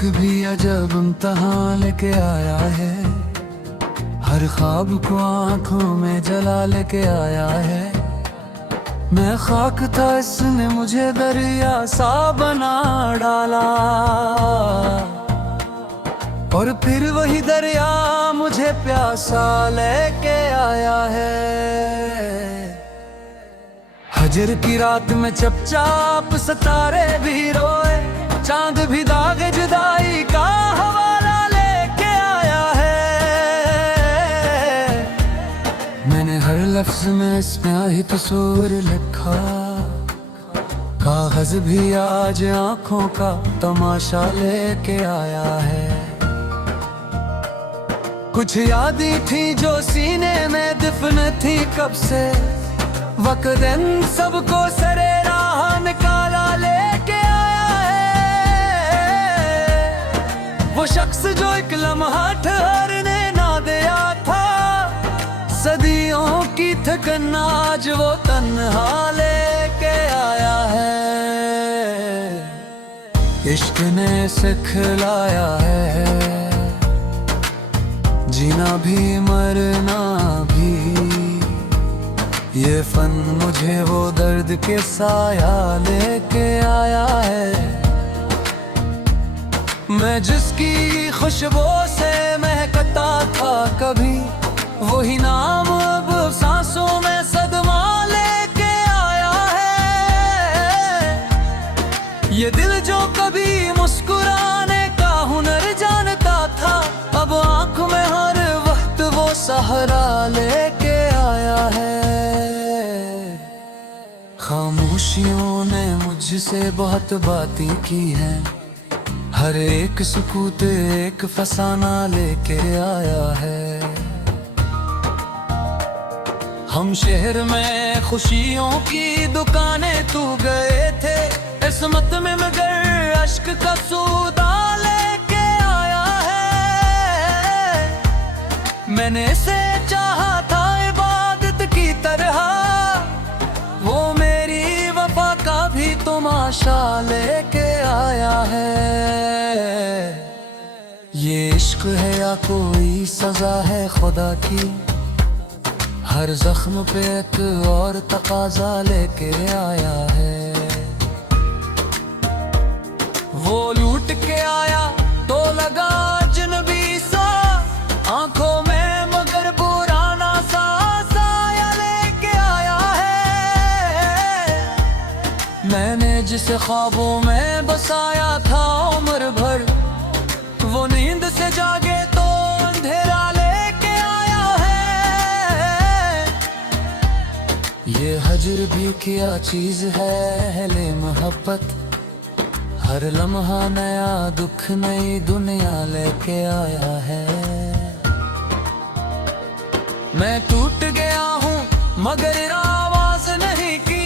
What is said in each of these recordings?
इश्क भी अजब इम्तहान लेके आया है, हर ख्वाब को आंखों में जला लेके आया है। मैं खाक था इसने मुझे दरिया सा बना डाला, और फिर वही दरिया मुझे प्यासा लेके आया है। हजर की रात में चुपचाप सितारे भी रोए, चांद भी दागे जुदाई का हवाला लेके आया है। मैंने हर लफ्ज में इसमें ही तस्वीर लिखा, कागज भी आज आंखों का तमाशा लेके आया है। कुछ यादें थी जो सीने में दफन थी कब से, वक्त इन सबको सरे राह निकाला लेके आया है। वो शख्स जो एक लम्हा ठहरने ना दिया था, सदियों की थकन आज वो तन्हा लेके आया है। इश्क ने सिखलाया है जीना भी मरना भी, ये फन मुझे वो दर्द के साया लेके आया है। मैं जिसकी खुशबू से महकता था कभी, वही नाम अब सांसों में सदमा लेके आया है। ये दिल जो कभी मुस्कुराने का हुनर जानता था, अब आंख में हर वक्त वो सहारा लेके आया है। खामोशियों ने मुझसे बहुत बातें की हैं, हर एक सुकूत एक फसाना लेके आया है। हम शहर में खुशियों की दुकानें तू गए थे, किस्मत में मगर अश्क का सौदा लेके आया है। मैंने इसे चाहा था इबादत की तरह, वो मेरी वफा का भी तमाशा लेके आया है। ये इश्क है या कोई सजा है खुदा की, हर जख्म पे एक और तकाजा लेके आया है। वो लूट के आया तो लगा अजनबी सा, आंखों में मगर पुराना सा साया लेके आया है। मैंने जिसे ख्वाबों में बसाया था उम्र भर, वो नींद से जागे तो अंधेरा लेके आया है। ये हजर भी क्या चीज है अहले मोहब्बत, हर लम्हा नया दुख नई दुनिया लेके आया है। मैं टूट गया हूँ मगर आवाज नहीं की,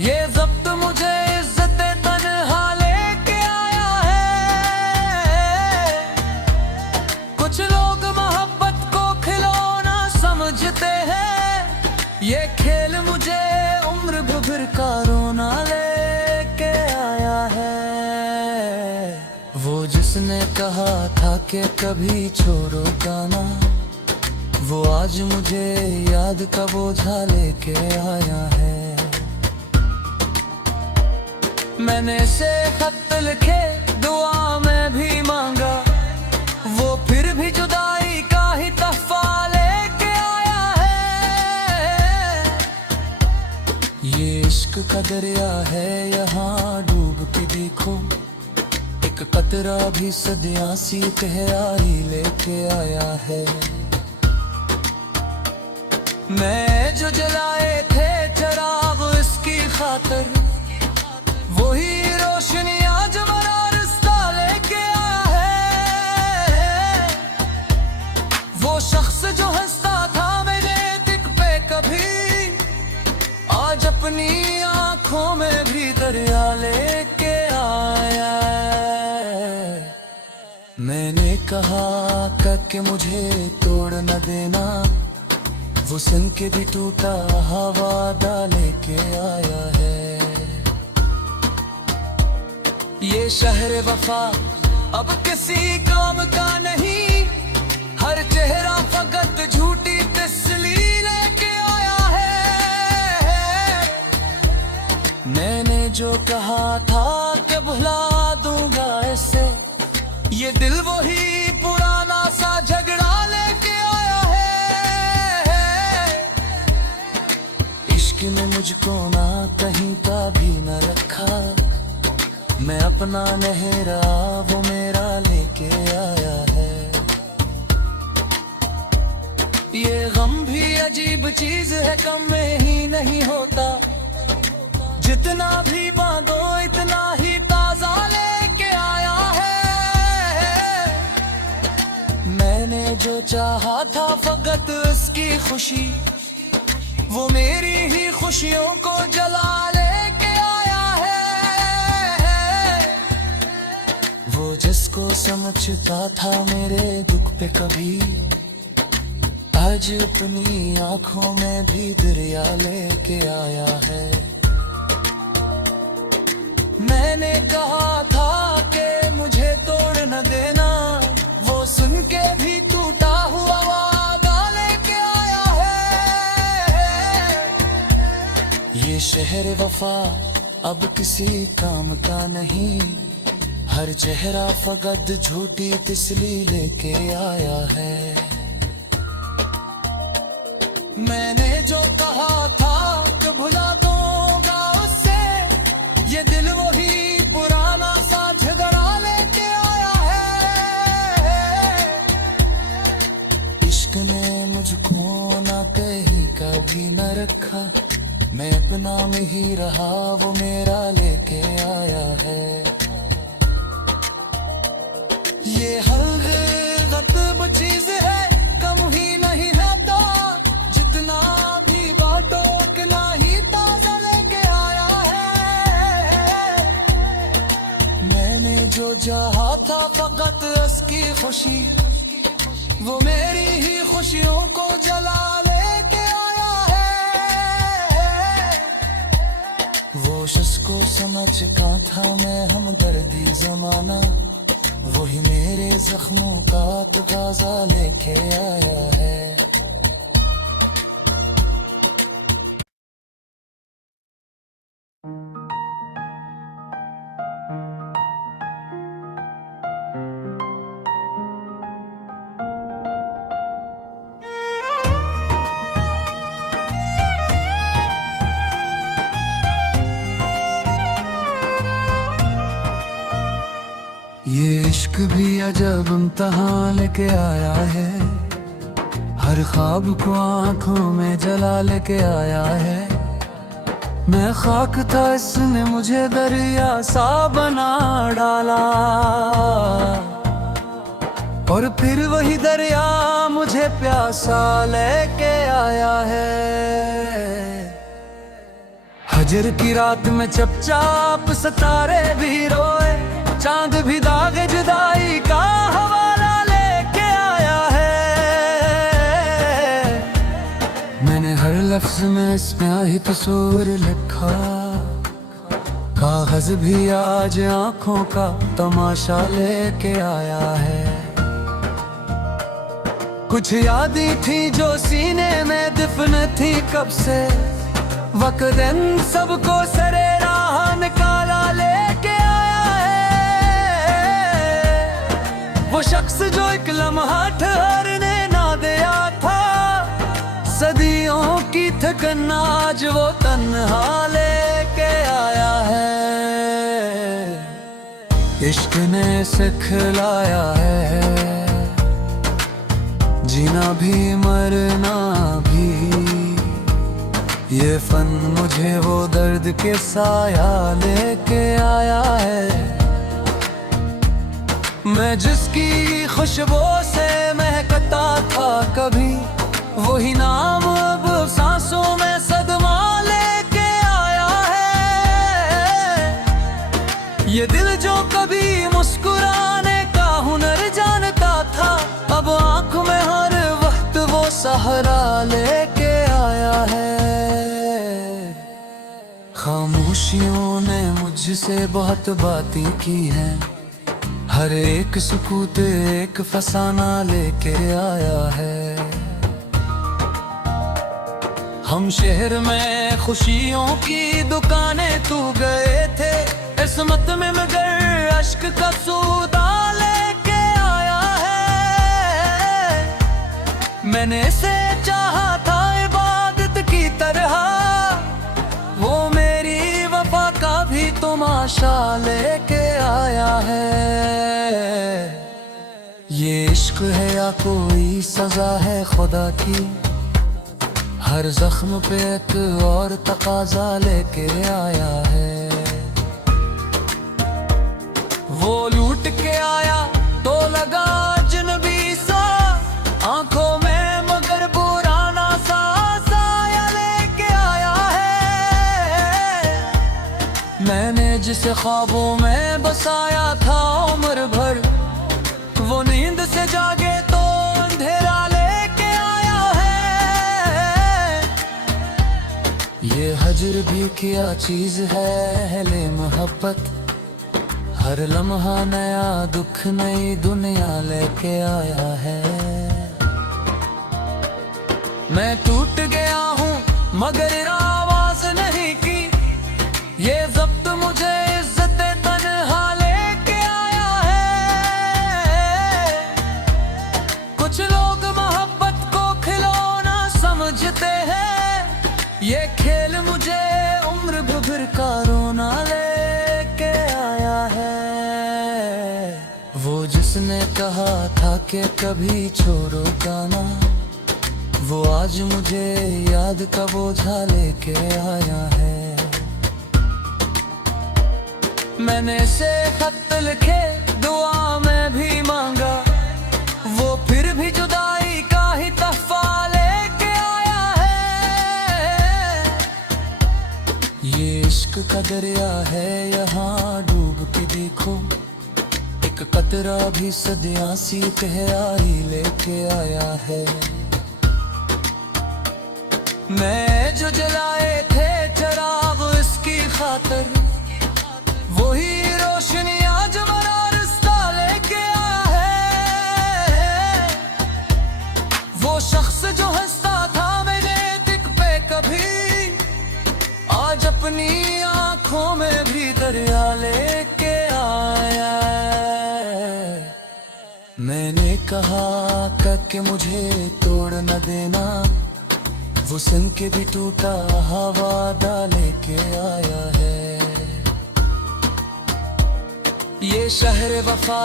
ये ज़ब्त मुझे इज्जत तन्हा लेके आया है। कुछ लोग मोहब्बत को खिलौना समझते हैं, ये खेल मुझे उम्र भर का रोना लेके आया है। वो जिसने कहा था कि कभी छोड़ो गाना, वो आज मुझे याद का बोझा लेके आया है। मैंने से खत लिखे दुआ में भी मांगा, वो फिर भी जुदाई का ही तहफा लेके आया है। ये इश्क का दरिया है यहाँ डूब के देखो, एक कतरा भी सदियां सी तैयारी लेके आया है। मैं जो जलाए थे चराग इसकी खातर, वही रोशनी आज मरा रिश्ता लेके आया है। वो शख्स जो हंसता था मेरे दिल पे कभी, आज अपनी आंखों में भी दरिया लेके आया है। मैंने कहा कि मुझे तोड़ न देना, वो सुन के भी टूटा हवा डाले के आया है। ये शहर वफा अब किसी काम का नहीं, हर चेहरा फकत झूठी तस्वीर लेके आया है। मैंने जो कहा था कि भुला दूंगा इसे, ये दिल वही पुराना सा झगड़ा लेके आया है। इश्क ने मुझको ना कहीं का भी न रखा, मैं अपना नहीं रहा वो मेरा लेके आया है। ये गम भी अजीब चीज है, कम में ही नहीं होता, जितना भी बांधो इतना ही ताजा लेके आया है। मैंने जो चाहा था फकत उसकी खुशी, वो मेरी ही खुशियों को जला लेके आया है। वो जिसको समझता था मेरे दुख पे कभी, आज अपनी आंखों में भी दरिया लेके आया है। मैंने कहा था कि मुझे तोड़ न देना, वो सुन के भी टूटा हुआ वादा लेके आया है। ये शहर वफा अब किसी काम का नहीं, हर चेहरा फकत झूठी तिसली लेके आया है। मैंने जो कहा था कि भुला दूंगा उससे, ये दिल वही पुराना सा झगड़ा लेके आया है। इश्क ने मुझको ना कहीं कभी न रखा, मैं अपना में ही रहा वो मेरा लेके आया है। ये हल्की चीज है, कम ही नहीं रहता, जितना भी बांटो उतना ही ताजा लेके आया है। मैंने जो चाहा था फकत उसकी खुशी, वो मेरी ही खुशियों को जला लेके आया है। वो शख्स को समझ का था मैं हमदर्दी जमाना, वही मेरे जख्मों का तकाजा लेके आया है। ये इश्क भी अजब इम्तिहान लेके आया है, हर ख्वाब को आंखों में जला लेके आया है। मैं खाक था इसने मुझे दरिया सा बना डाला, और फिर वही दरिया मुझे प्यासा लेके आया है। हजर की रात में चपचाप सितारे भी रोए, चांद भी दागे जुदाई का हवाला लेके आया है। मैंने हर लफ्ज में इसमें ही तस्वीर लिखा, कागज भी आज आंखों का तमाशा लेके आया है। कुछ यादें थी जो सीने में दफन थी कब से, वक्त इन सबको सरे राह निकाला लेके आया है। वो शख्स जो एक लम्हा ठहरने ना दिया था, सदियों की थकन आज वो तन्हा लेके आया है। इश्क ने सिखलाया है जीना भी मरना भी, ये फन मुझे वो दर्द के साया लेके आया है। मैं जिसकी खुशबू से महकता था कभी, वही नाम अब सांसों में सदमा लेके आया है। ये दिल जो कभी मुस्कुराने का हुनर जानता था, अब आंख में हर वक्त वो सहारा लेके आया है। खामोशियों ने मुझसे बहुत बातें की हैं, हर एक सुकूत एक फसाना लेके आया है। हम शहर में खुशियों की दुकानें तू गए थे, किस्मत में मगर अश्क का सौदा लेके आया है। मैंने इसे चाहा था इबादत की तरह, वो मेरी वफा का भी तमाशा लेके आया है। ये इश्क है या कोई सजा है खुदा की, हर जख्म पे एक और तकाजा लेके आया है। वो लूट के आया तो लगा अजनबी सा, आंखों में मगर पुराना सा साया लेके आया है। मैंने जिसे ख्वाबों में बसाया था उम्र भर, वो नींद से जागे तो अंधेरा लेके आया है। ये हजर भी क्या चीज है अहले मोहब्बत, हर लम्हा नया दुख नई दुनिया लेके आया है। मैं टूट गया हूँ मगर आवाज नहीं की, ये जब्त मुझे इज्जत तन्हा लेके आया है। कुछ लोग मोहब्बत को खिलौना समझते हैं, ये खेल मुझे उम्र भर का रोना लेके आया है। वो जिसने कहा था कि कभी छोड़ो गाना, वो आज मुझे याद का बोझा लेके आया है। मैंने से खत लिखे दुआ में भी मांगा, वो फिर भी जुदाई का ही तहफा लेके आया है। ये इश्क का दरिया है यहाँ डूब के देखो, एक कतरा भी सदियां सी तैयारी लेके आया है। मैं जो जलाए थे चराग इसकी खातर, वही रोशनी आज मरा रिश्ता लेके आया है। वो शख्स जो हंसता था मेरे दिल पे कभी, आज अपनी आंखों में भी दरिया लेके आया है। मैंने कहा कि मुझे तोड़ न देना, वो सुन के भी टूटा हवा डाले के आया है। ये शहर वफा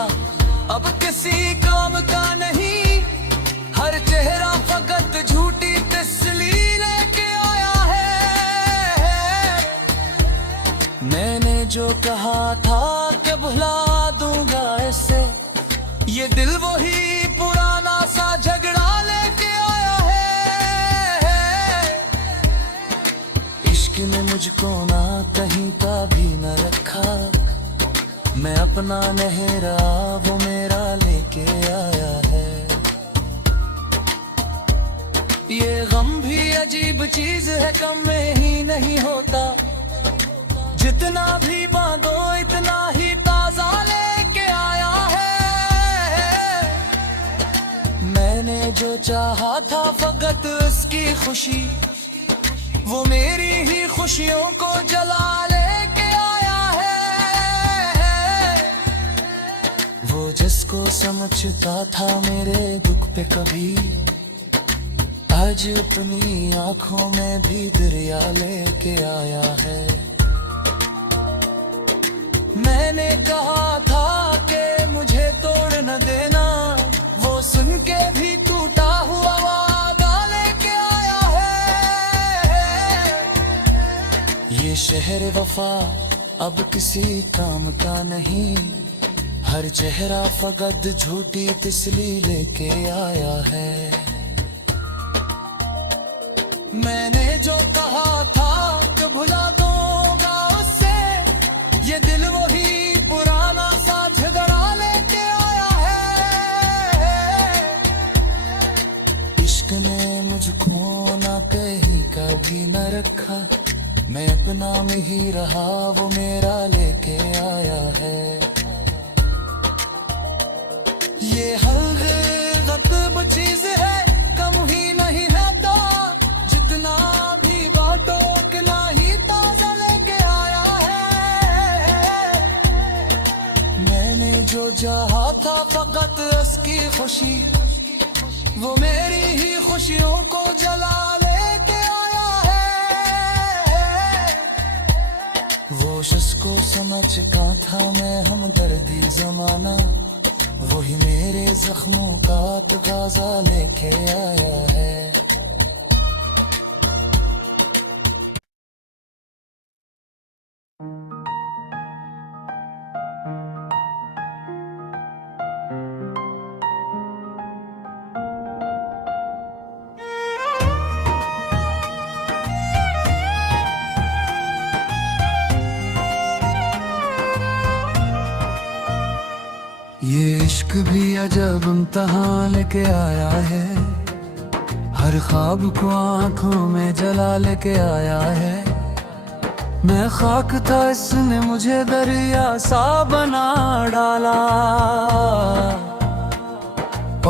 अब किसी काम का नहीं, हर चेहरा फकत झूठी तस्वीर लेके आया है। मैंने जो कहा था कि भुला दूंगा इसे, ये दिल वही पुराना सा झगड़ा लेके आया है। इश्क ने मुझको ना कहीं का भी न रखा, मैं अपना नहीं रहा वो मेरा लेके आया है। ये गम भी अजीब चीज है, कम में ही नहीं होता, जितना भी बांधो इतना ही ताजा लेके आया है। मैंने जो चाहा था फकत उसकी खुशी, वो मेरी ही खुशियों को जला लेके आया है। वो जिसको समझता था मेरे दुख पे कभी, आज अपनी आंखों में भी दरिया लेके आया है। मैंने कहा था कि मुझे तोड़ न देना, वो सुन के भी टूटा हुआ वादा लेके आया है। ये शहर वफा अब किसी काम का नहीं, हर चेहरा फकत झूठी तिसली लेके आया है। मैंने जो कहा था कि भुला दूंगा उससे, ये दिल वही पुराना सा झगड़ा लेके आया है। इश्क ने मुझको ना कहीं का भी न रखा, मैं अपना में ही रहा वो मेरा लेके आया है। ये हकीकत वो चीज है, कम ही नहीं रहता, जितना भी बांटो उतना ही ताजा लेके आया है। मैंने जो चाहा था फकत उसकी खुशी, वो मेरी ही खुशियों को जला लेके आया है। वो जिसको समझ का था मैं हमदर्दी जमाना, वही मेरे जख्मों का तकाजा लेके आया है। ये इश्क भी अजब इम्तहान लेके आया है, हर ख्वाब को आंखों में जला लेके आया है। मैं खाक था इसने मुझे दरिया सा बना डाला,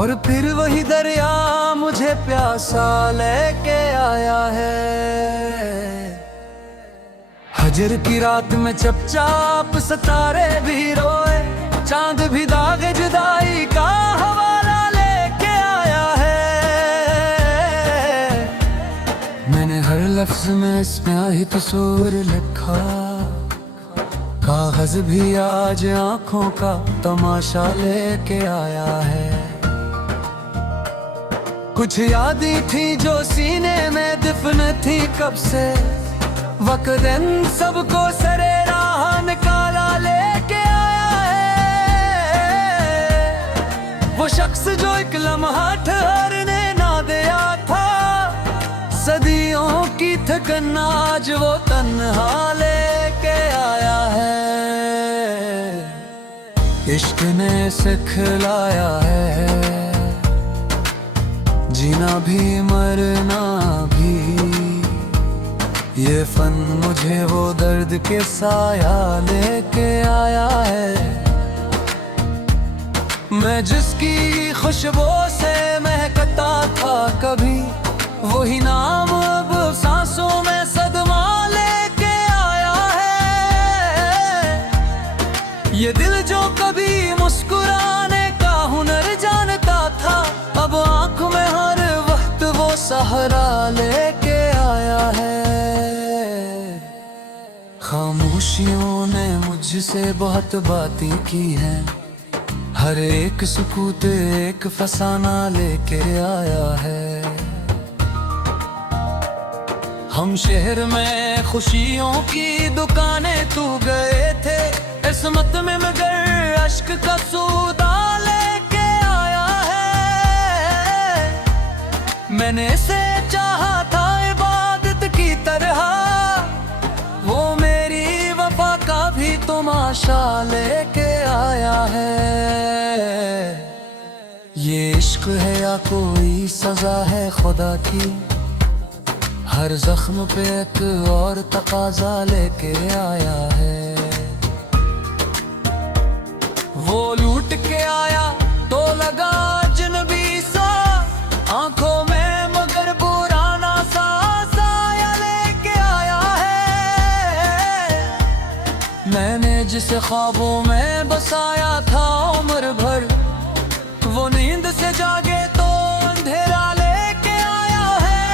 और फिर वही दरिया मुझे प्यासा लेके आया है। हजर की रात में चपचाप सितारे भी रोए, चांद भी दागे जुदाई का हवाला लेके आया है। मैंने हर लफ्ज में इसमें ही तस्वीर लिखा, कागज भी आज आंखों का तमाशा लेके आया है। कुछ यादें थी जो सीने में दफन थी कब से, वक्त इन सबको सरे राह निकाला लेके आया है। वो शख्स जो एक लम्हा ठहरने ना दिया था, सदियों की थकन आज वो तन्हा लेके आया है। इश्क ने सिखलाया है जीना भी मरना भी, ये फन मुझे वो दर्द के साया लेके आया है। मैं जिसकी खुशबू से महकता था कभी, वही नाम अब सांसों में सदमा लेके आया है। ये दिल जो कभी मुस्कुराने का हुनर जानता था, अब आंख में हर वक्त वो सहारा लेके आया है। खामोशियों ने मुझसे बहुत बातें की हैं, हर एक सुकूत एक फसाना लेके आया है। हम शहर में खुशियों की दुकानें तू गए थे, किस्मत में मगर अश्क का सौदा लेके आया है। मैंने इसे चाहा था इबादत की तरह, वो मेरी वफा का भी तमाशा लेके आया है। ये इश्क है या कोई सजा है खुदा की, हर जख्म पे एक और तकाजा लेके आया है। वो लूट के आया तो लगा अजनबी सा, आंखों में मगर पुराना सा साया लेके आया है। मैंने जिसे ख्वाबों में बसाया था उम्र भर, वो नींद से जागे तो अंधेरा लेके आया है।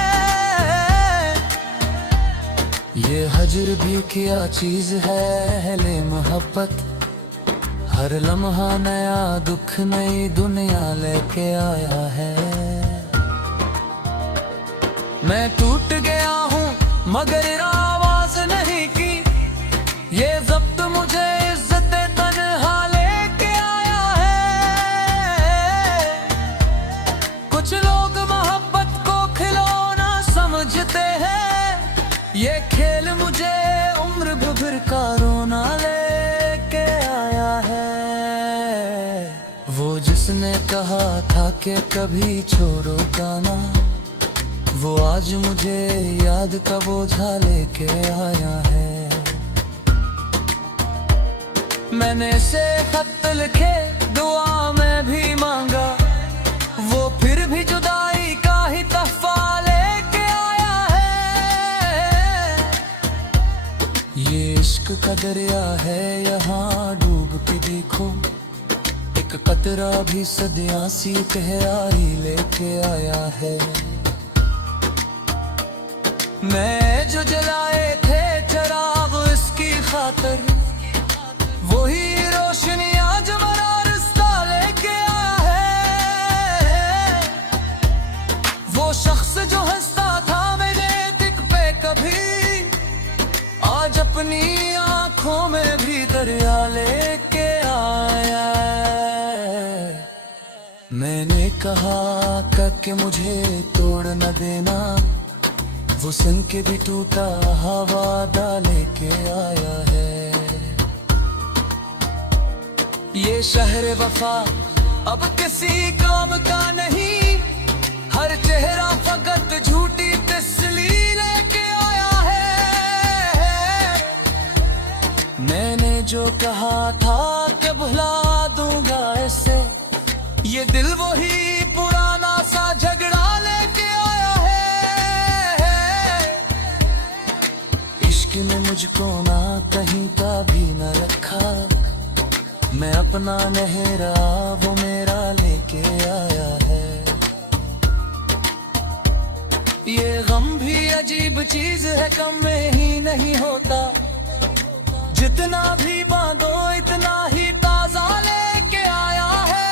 ये हजर भी क्या चीज है अहले मोहब्बत, हर लम्हा नया दुख नई दुनिया लेके आया है। मैं टूट गया हूँ मगर आवाज नहीं की, ये जब्त मुझे इज्जत तन्हा लेके आया है। कुछ लोग मोहब्बत को खिलौना समझते हैं, ये खेल मुझे उम्र भर का रोना लेके आया है। वो जिसने कहा था कि कभी छोड़ो गाना, वो आज मुझे याद का बोझा लेके आया है। मैंने से खत लिखे दुआ में भी मांगा, वो फिर भी जुदाई का ही तहफा लेके आया है। ये इश्क का दरिया है, यहाँ डूब के देखो, एक कतरा भी सदियां सी गहराई लेके आया है। मैं जो जलाए थे चराग इसकी खातर, वही रोशनी आज मरा रिश्ता लेके आया है। वो शख्स जो हंसता था मेरे दिल पे कभी, आज अपनी आंखों में भी दरिया लेके आया है। मैंने कहा कि मुझे तोड़ न देना, वो सुन के भी टूटा हवा डाले के आया है। ये शहर वफा अब किसी काम का नहीं, हर चेहरा फकत झूठी तस्वीर लेके आया है। मैंने जो कहा था कि भुला दूंगा इसे, ये दिल वही पुराना सा झगड़ा लेके आया है। इश्क ने मुझको ना कहीं का भी न रखा, मैं अपना नहीं रहा वो मेरा लेके आया है। ये गम भी अजीब चीज है, कम में ही नहीं होता, जितना भी बांधो इतना ही ताजा लेके आया है।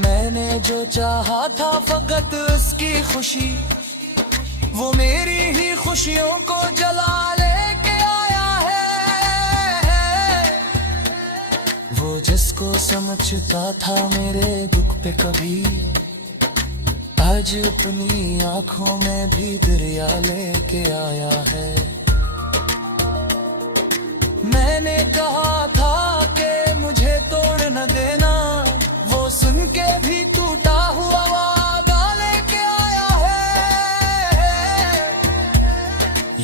मैंने जो चाहा था फकत उसकी खुशी, वो मेरी ही खुशियों को जला लेके आया है। वो जिसको समझता था मेरे दुख पे कभी, आज अपनी आंखों में भी दरिया लेके आया है। मैंने कहा था कि मुझे तोड़ न देना, वो सुन के भी टूटा हुआ वादा लेके आया है।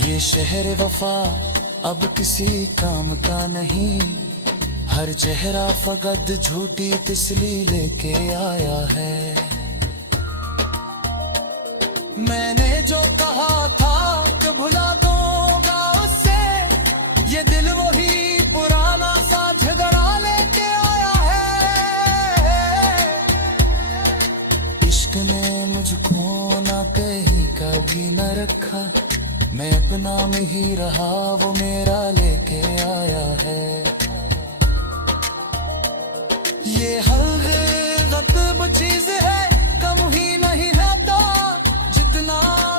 ये शहर वफा अब किसी काम का नहीं, हर चेहरा फकत झूठी तस्वीर लेके आया है। मैंने जो कहा था कि भुला दूंगा उससे, ये दिल वही पुराना सा झगड़ा लेके आया है। इश्क ने मुझको ना कहीं कभी न रखा, मैं अपना में ही रहा वो मेरा लेके आया है। ये हकीकत चीज है, कम ही नहीं रहता, जितना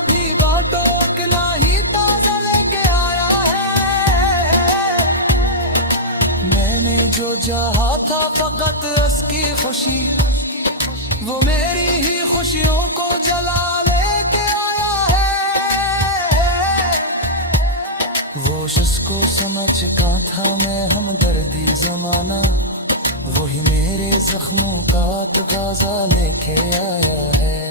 भी बांटो उतना ही ताजा लेके आया है। मैंने जो चाहा था फकत उसकी खुशी, वो मेरी ही खुशियों को जला लेके आया है। वो शख्स को समझ का था मैं हमदर्दी जमाना, वही मेरे जख्मों का तकाजा लेके आया है।